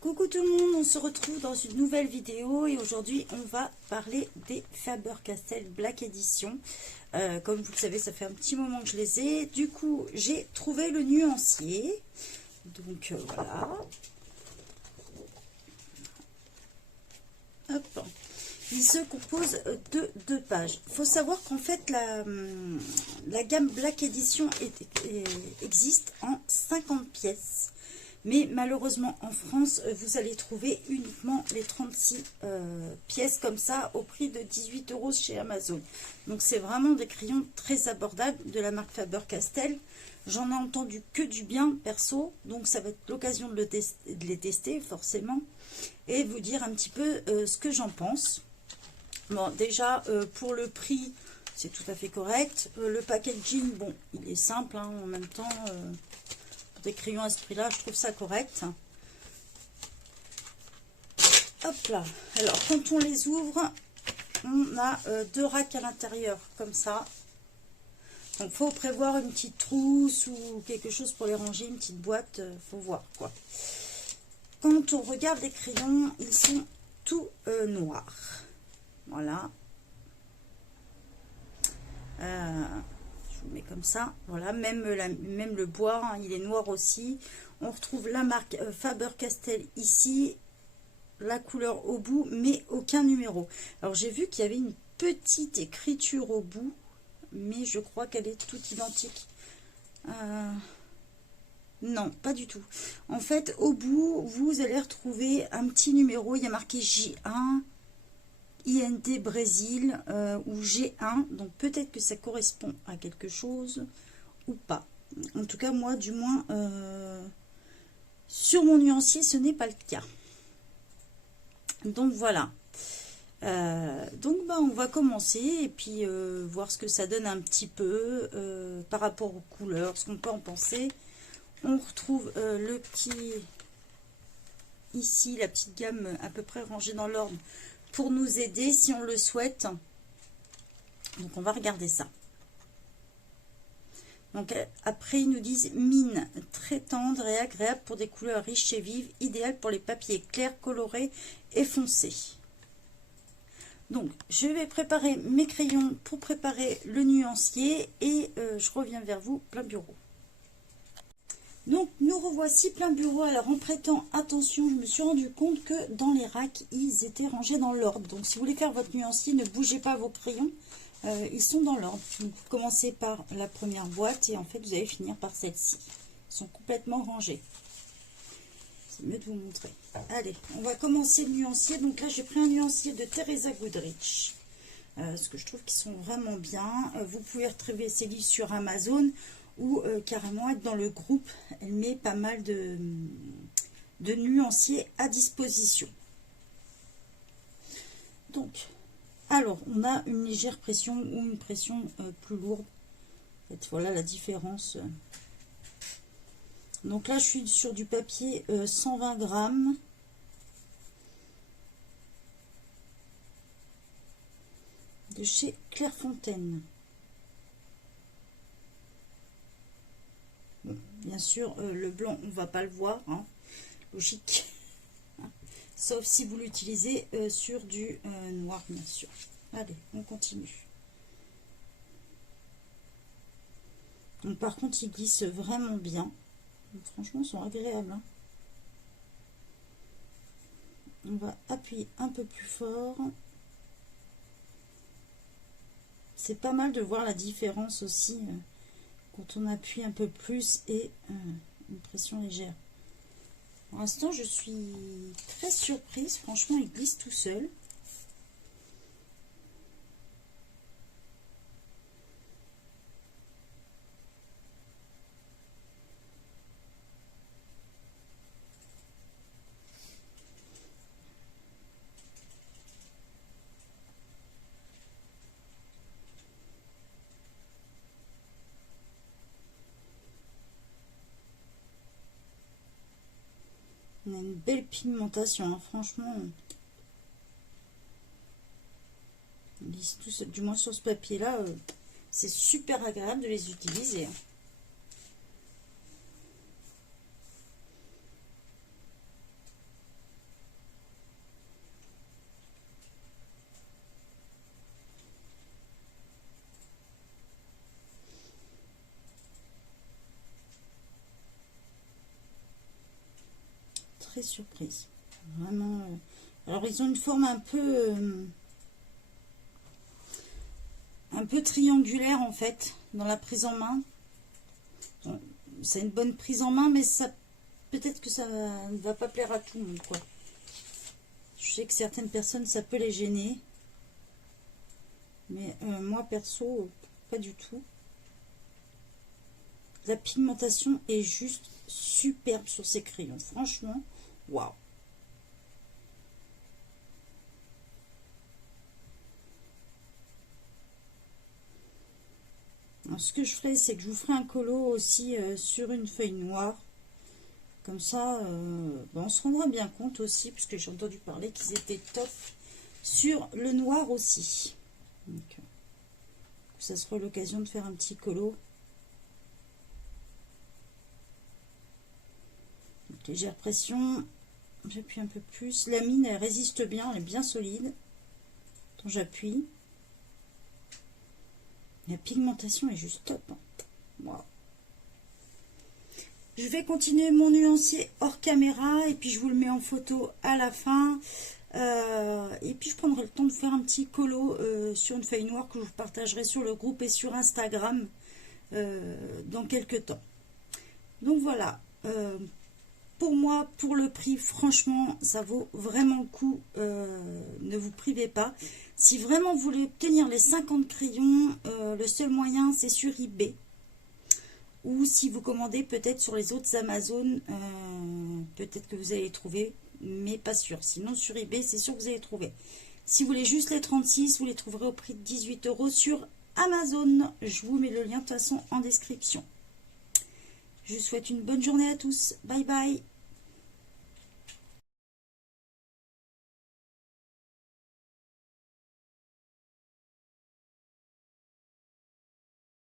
Coucou tout le monde, on se retrouve dans une nouvelle vidéo et aujourd'hui on va parler des Faber-Castell Black Edition. Comme vous le savez, ça fait un petit moment que je les ai. Du coup, j'ai trouvé le nuancier. Donc voilà. Hop. Il se compose de 2 pages. Il faut savoir qu'en fait la gamme Black Edition existe en 50 pièces. Mais malheureusement en France, vous allez trouver uniquement les 36 pièces comme ça au prix de 18 € chez Amazon. Donc c'est vraiment des crayons très abordables de la marque Faber-Castell. J'en ai entendu que du bien perso, donc ça va être l'occasion de les tester forcément et vous dire un petit peu ce que j'en pense. Bon, déjà pour le prix, c'est tout à fait correct. Le packaging, bon, il est simple hein, en même temps. Des crayons à ce prix là, je trouve ça correct. Hop là, alors quand on les ouvre, on a 2 racks à l'intérieur comme ça. Donc faut prévoir une petite trousse ou quelque chose pour les ranger, une petite boîte, faut voir quoi. Quand on regarde les crayons, ils sont tout noirs. Voilà. Mais comme ça, voilà, même le bois, hein, il est noir aussi. On retrouve la marque Faber-Castell ici, la couleur au bout, mais aucun numéro. Alors j'ai vu qu'il y avait une petite écriture au bout, mais je crois qu'elle est toute identique. Non, pas du tout. En fait, au bout, vous allez retrouver un petit numéro, il y a marqué J1. IND Brésil ou G1, donc peut-être que ça correspond à quelque chose ou pas. En tout cas, moi, du moins, sur mon nuancier, ce n'est pas le cas. Donc voilà. Donc on va commencer et puis voir ce que ça donne un petit peu par rapport aux couleurs, ce qu'on peut en penser. On retrouve le petit, ici, la petite gamme à peu près rangée dans l'ordre, pour nous aider si on le souhaite. Donc on va regarder ça. Donc après ils nous disent mine très tendre et agréable pour des couleurs riches et vives, idéal pour les papiers clairs, colorés et foncés. Donc je vais préparer mes crayons pour préparer le nuancier et je reviens vers vous plein bureau. Donc nous revoici plein bureau. Alors en prêtant attention, je me suis rendu compte que dans les racks, ils étaient rangés dans l'ordre. Donc si vous voulez faire votre nuancier, ne bougez pas vos crayons, ils sont dans l'ordre. Donc vous commencez par la première boîte et en fait vous allez finir par celle-ci. Ils sont complètement rangés. C'est mieux de vous montrer. Allez, on va commencer le nuancier. Donc là j'ai pris un nuancier de Teresa Goodrich. Ce que je trouve qu'ils sont vraiment bien. Vous pouvez retrouver ces livres sur Amazon ou carrément être dans le groupe. Elle met pas mal de nuanciers à disposition. Donc, alors, on a une légère pression ou une pression plus lourde. En fait, voilà la différence. Donc là, je suis sur du papier 120 grammes. De chez Clairefontaine. Bon, bien sûr, le blanc, on va pas le voir, hein, logique. Sauf si vous l'utilisez sur du noir, bien sûr. Allez, on continue. Donc, par contre, ils glissent vraiment bien. Donc, franchement, ils sont agréables. Hein. On va appuyer un peu plus fort. C'est pas mal de voir la différence aussi. Quand on appuie un peu plus et une pression légère. Pour l'instant, je suis très surprise. Franchement, il glisse tout seul. On a une belle pigmentation, hein, franchement. On glisse tout seul, du moins sur ce papier-là, c'est super agréable de les utiliser. très surprise. Vraiment. Alors, ils ont une forme un peu triangulaire, en fait, dans la prise en main. C'est une bonne prise en main, mais ça peut-être que ça ne va pas plaire à tout le monde, quoi. Je sais que certaines personnes, ça peut les gêner. Mais moi, perso, pas du tout. La pigmentation est juste superbe sur ces crayons. Franchement, waouh. Alors, ce que je ferai, c'est que je vous ferai un colo aussi sur une feuille noire. Comme ça, on se rendra bien compte aussi, puisque j'ai entendu parler qu'ils étaient top sur le noir aussi. Donc, ça sera l'occasion de faire un petit colo. Donc, légère pression, j'appuie un peu plus. La mine, elle résiste bien, elle est bien solide. Quand j'appuie. La pigmentation est juste top. Wow. Je vais continuer mon nuancier hors caméra et puis je vous le mets en photo à la fin. Et puis je prendrai le temps de faire un petit colo sur une feuille noire que je vous partagerai sur le groupe et sur Instagram dans quelques temps. Donc voilà, pour moi, pour le prix, franchement, ça vaut vraiment le coup. Ne vous privez pas. Si vraiment vous voulez obtenir les 50 crayons, le seul moyen, c'est sur eBay. Ou si vous commandez peut-être sur les autres Amazon, peut-être que vous allez les trouver, mais pas sûr. Sinon, sur eBay, c'est sûr que vous allez les trouver. Si vous voulez juste les 36, vous les trouverez au prix de 18 € sur Amazon. Je vous mets le lien de toute façon en description. Je vous souhaite une bonne journée à tous. Bye bye.